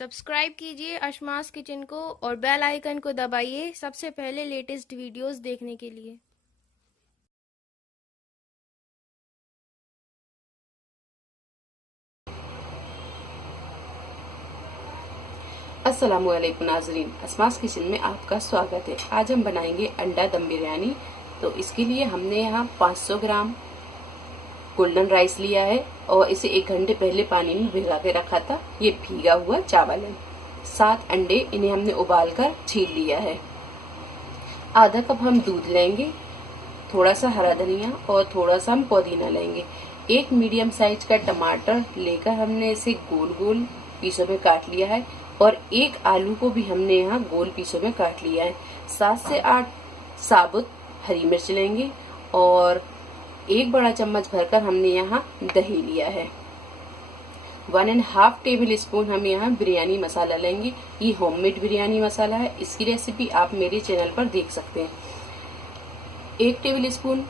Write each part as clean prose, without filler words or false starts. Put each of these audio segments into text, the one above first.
Subscribe कीजिए अशमास kitchen को और बेल आइकन को दबाइए सबसे पहले लेटेस्ट वीडियोस देखने के लिए। अस्सलामुअलैकुम नाजरीन, अशमास किचन में आपका स्वागत है। आज हम बनाएंगे अंडा दम बिरयानी। तो इसके लिए हमने यहाँ 500 ग्राम गोल्डन राइस लिया है और इसे 1 घंटे पहले पानी में भिगा के रखा था। ये भीगा हुआ चावल है। 7 अंडे, इन्हें हमने उबाल कर छील लिया है। आधा कप हम दूध लेंगे, थोड़ा सा हरा धनिया और थोड़ा सा हम पुदीना लेंगे। 1 मीडियम साइज का टमाटर लेकर हमने इसे गोल गोल पीसों में काट लिया है और 1 आलू को भी हमने यहाँ गोल पीसों में काट लिया है। 7 से 8 साबुत हरी मिर्च लेंगे और 1 बड़ा चम्मच भरकर हमने यहाँ दही लिया है। 1.5 टेबल स्पून हम यहाँ बिरयानी मसाला लेंगे। ये होममेड बिरयानी मसाला है, इसकी रेसिपी आप मेरे चैनल पर देख सकते हैं। 1 टेबल स्पून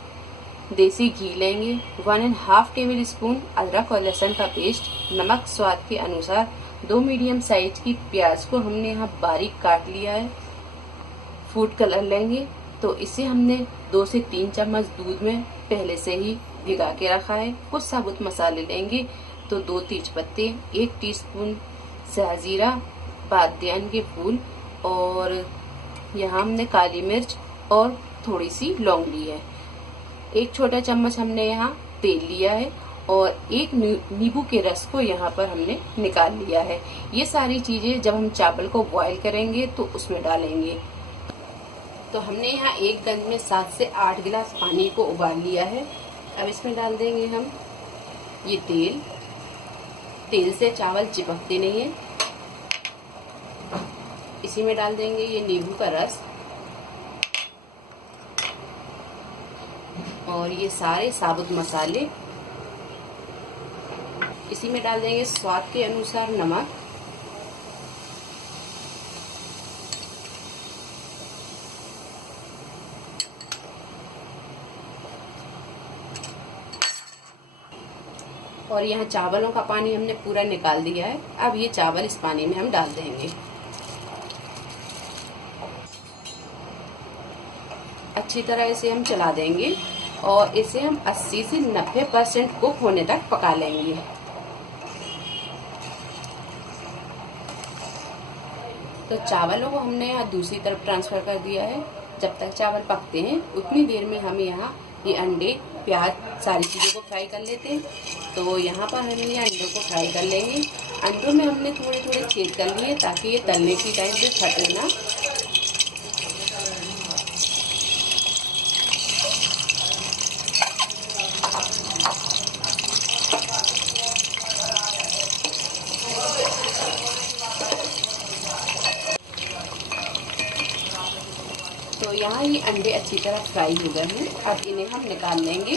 देसी घी लेंगे। 1.5 टेबल स्पून अदरक और लहसुन का पेस्ट, नमक स्वाद के अनुसार। 2 मीडियम साइज की प्याज को हमने यहाँ बारीक काट लिया है। फूड कलर लेंगे, तो इसे हमने 2 से 3 चम्मच दूध में पहले से ही भिगा के रखा है। कुछ साबुत मसाले लेंगे, तो 2 तेज पत्ते, 1 टीस्पून शाहजीरा, बादियान के फूल और यहाँ हमने काली मिर्च और थोड़ी सी लौंग ली है। 1 छोटा चम्मच हमने यहाँ तेल लिया है और 1 नींबू के रस को यहाँ पर हमने निकाल लिया है। ये सारी चीजें जब हम चावल को बॉईल करेंगे तो उसमें डालेंगे। तो हमने यहाँ एक गंज में 7 से 8 गिलास पानी को उबाल लिया है। अब इसमें डाल देंगे हम ये तेल। तेल से चावल चिपकते नहीं है। इसी में डाल देंगे ये नींबू का रस और ये सारे साबुत मसाले। इसी में डाल देंगे स्वाद के अनुसार नमक, और यहाँ चावलों का पानी हमने पूरा निकाल दिया है। अब ये चावल इस पानी में हम डाल देंगे। अच्छी तरह इसे हम चला देंगे और इसे हम 80 से 90% कुक होने तक पका लेंगे। तो चावलों को हमने यहाँ दूसरी तरफ ट्रांसफर कर दिया है। जब तक चावल पकते हैं उतनी देर में हम यहाँ ये अंडे, प्याज, सारी चीज़ों को फ्राई कर लेते हैं। तो यहाँ पर हम ये अंडों को फ्राई कर लेंगे। अंडों में हमने थोड़े थोड़े छेद कर लिए ताकि ये तलने की टाइम पे फटे ना। तो यहाँ ये अंडे अच्छी तरह फ्राई हो गए हैं। अब इन्हें हम निकाल लेंगे।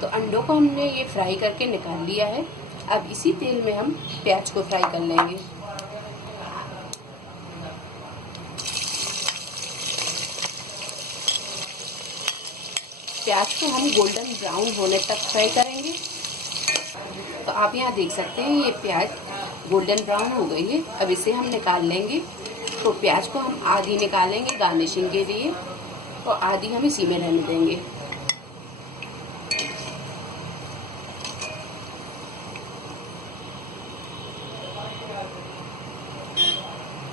तो अंडों को हमने ये फ्राई करके निकाल लिया है। अब इसी तेल में हम प्याज को फ्राई कर लेंगे। प्याज को हम गोल्डन ब्राउन होने तक फ्राई करेंगे। तो आप यहाँ देख सकते हैं ये प्याज गोल्डन ब्राउन हो गई है। अब इसे हम निकाल लेंगे। तो प्याज को हम आधी निकालेंगे गार्निशिंग के लिए और आधी हम इसी में रहने देंगे।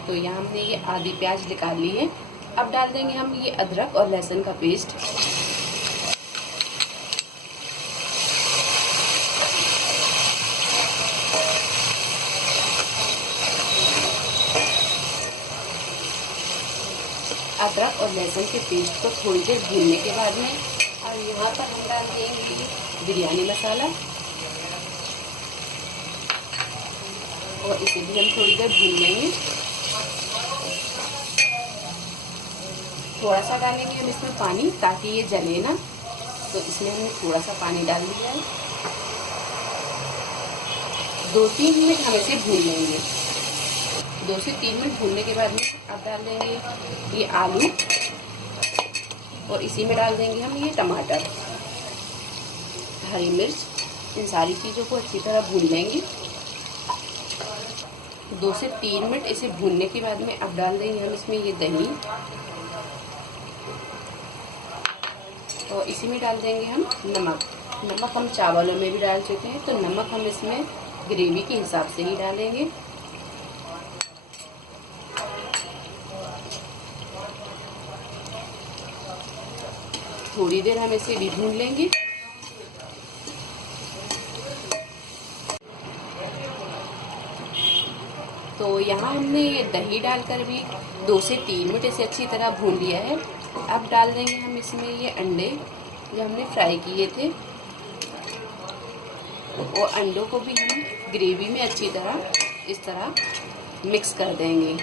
तो यहाँ हमने ये आधी प्याज निकाल ली है। अब डाल देंगे हम ये अदरक और लहसुन का पेस्ट। अदरक और लहसुन के पेस्ट को थोड़ी देर भूनने के बाद में और यहाँ पर हम डाल देंगे बिरयानी मसाला और इसे भी हम थोड़ी देर भून लेंगे। थोड़ा सा डालेंगे हम इसमें पानी ताकि ये जले ना। तो इसमें हमने थोड़ा सा पानी डाल दिया है। 2-3 मिनट हम इसे भून लेंगे। 2 से 3 मिनट भूनने के बाद में अब डाल देंगे ये आलू और इसी में डाल देंगे हम ये टमाटर, हरी मिर्च। इन सारी चीज़ों को अच्छी तरह भून लेंगे। 2 से 3 मिनट इसे भूनने के बाद में अब डाल देंगे हम इसमें ये दही और इसी में डाल देंगे हम नमक। नमक हम चावलों में भी डाल चुके हैं, तो नमक हम इसमें ग्रेवी के हिसाब से ही डालेंगे। थोड़ी देर हम इसे भी भून लेंगे। तो यहाँ हमने ये दही डालकर भी 2 से 3 मिनट इसे अच्छी तरह भून लिया है। अब डाल देंगे हम इसमें ये अंडे जो हमने फ्राई किए थे, और अंडों को भी हम ग्रेवी में अच्छी तरह इस तरह मिक्स कर देंगे।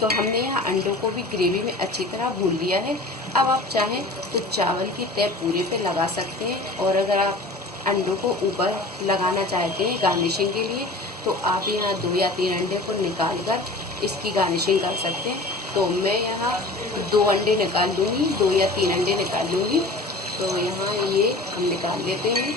तो हमने यहाँ अंडों को भी ग्रेवी में अच्छी तरह भून लिया है। अब आप चाहें तो चावल की तह पूरे पे लगा सकते हैं, और अगर आप अंडों को ऊपर लगाना चाहते हैं गार्निशिंग के लिए, तो आप यहाँ 2 या 3 अंडे को निकाल कर इसकी गार्निशिंग कर सकते हैं। तो मैं यहाँ 2 अंडे निकाल लूँगी, 2 या 3 अंडे निकाल लूँगी। तो यहाँ ये हम निकाल लेते हैं।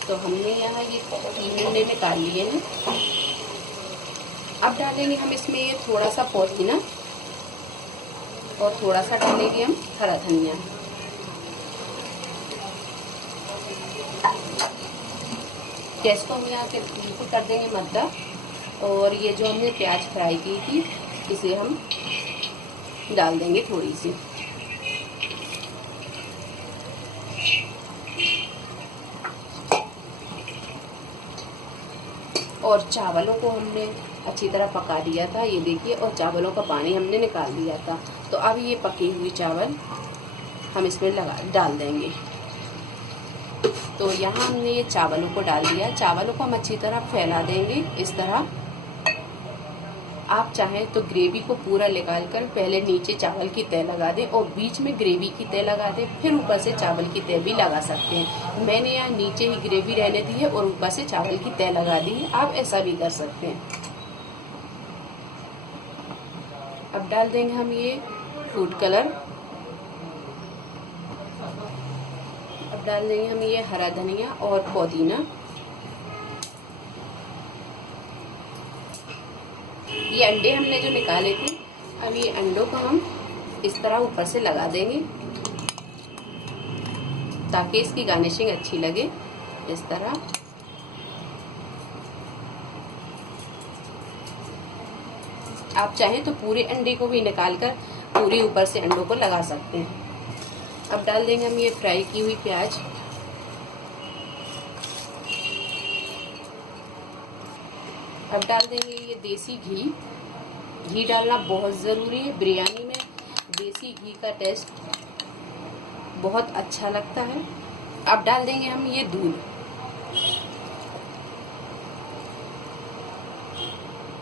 तो हमने यहाँ ये 3 अंडे निकाल लिए हैं। अब डालेंगे हम इसमें ये थोड़ा सा पुदीना और थोड़ा सा डालेंगे हम हरा धनिया। गैस को हम यहाँ से बिल्कुल कर देंगे मद्दा, और ये जो हमने प्याज फ्राई की थी इसे हम डाल देंगे थोड़ी सी। और चावलों को हमने अच्छी तरह पका लिया था, ये देखिए, और चावलों का पानी हमने निकाल दिया था। तो अब ये पके हुए चावल हम इसमें डाल देंगे। तो यहाँ हमने ये चावलों को डाल दिया। चावलों को हम अच्छी तरह फैला देंगे इस तरह। आप चाहें तो ग्रेवी को पूरा निकाल कर पहले नीचे चावल की तह लगा दें और बीच में ग्रेवी की तह लगा दें, फिर ऊपर से चावल की तह भी लगा सकते हैं। मैंने यहाँ नीचे ही ग्रेवी रहने दी है और ऊपर से चावल की तह लगा दी है, आप ऐसा भी कर सकते हैं। अब डाल देंगे हम ये फूड कलर, अब डाल देंगे हम ये हरा धनिया और पुदीना। ये अंडे हमने जो निकाले थे, अब ये अंडों को हम इस तरह ऊपर से लगा देंगे ताकि इसकी गार्निशिंग अच्छी लगे। इस तरह आप चाहें तो पूरे अंडे को भी निकालकर पूरे ऊपर से अंडों को लगा सकते हैं। अब डाल देंगे हम ये फ्राई की हुई प्याज, अब डाल देंगे ये देसी घी। घी डालना बहुत ज़रूरी है, बिरयानी में देसी घी का टेस्ट बहुत अच्छा लगता है। अब डाल देंगे हम ये दूध।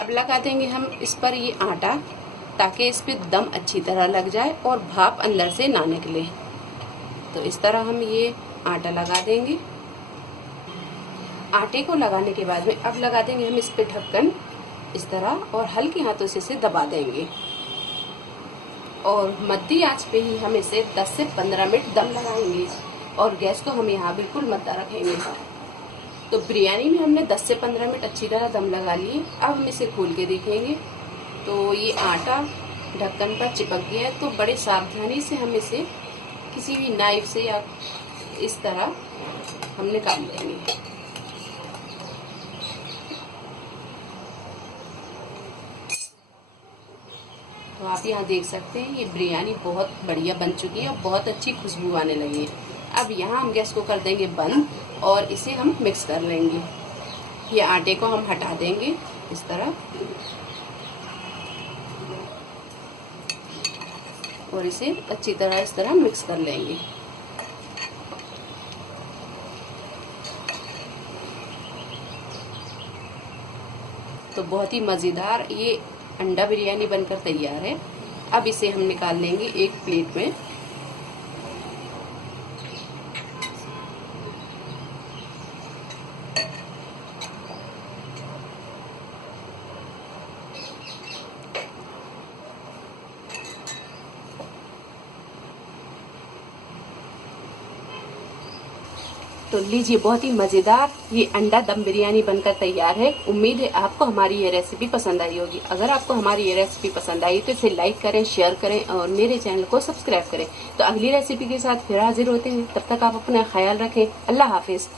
अब लगा देंगे हम इस पर ये आटा ताकि इस पे दम अच्छी तरह लग जाए और भाप अंदर से ना निकले। तो इस तरह हम ये आटा लगा देंगे। आटे को लगाने के बाद में अब लगा देंगे हम इस पे ढक्कन इस तरह, और हल्के हाथों से इसे दबा देंगे और मध्य आंच पे ही हम इसे 10 से 15 मिनट दम लगाएंगे, और गैस को हम यहाँ बिल्कुल मद्दा रखेंगे। तो बिरयानी में हमने 10 से 15 मिनट अच्छी तरह दम लगा लिए। अब हम इसे खोल के देखेंगे तो ये आटा ढक्कन पर चिपक गया है। तो बड़े सावधानी से हम इसे किसी भी नाइफ से या इस तरह हम निकाल लेंगे। तो आप यहाँ देख सकते हैं ये बिरयानी बहुत बढ़िया बन चुकी है और बहुत अच्छी खुशबू आने लगी है। अब यहाँ हम गैस को कर देंगे बंद और इसे हम मिक्स कर लेंगे। ये आटे को हम हटा देंगे इस तरह, और इसे अच्छी तरह इस तरह मिक्स कर लेंगे। तो बहुत ही मज़ेदार ये अंडा बिरयानी बनकर तैयार है। अब इसे हम निकाल लेंगे एक प्लेट में। तो लीजिए, बहुत ही मजेदार ये अंडा दम बिरयानी बनकर तैयार है। उम्मीद है आपको हमारी ये रेसिपी पसंद आई होगी। अगर आपको हमारी ये रेसिपी पसंद आई तो इसे लाइक करें, शेयर करें और मेरे चैनल को सब्सक्राइब करें। तो अगली रेसिपी के साथ फिर हाजिर होते हैं। तब तक आप अपना ख्याल रखें। अल्लाह हाफिज।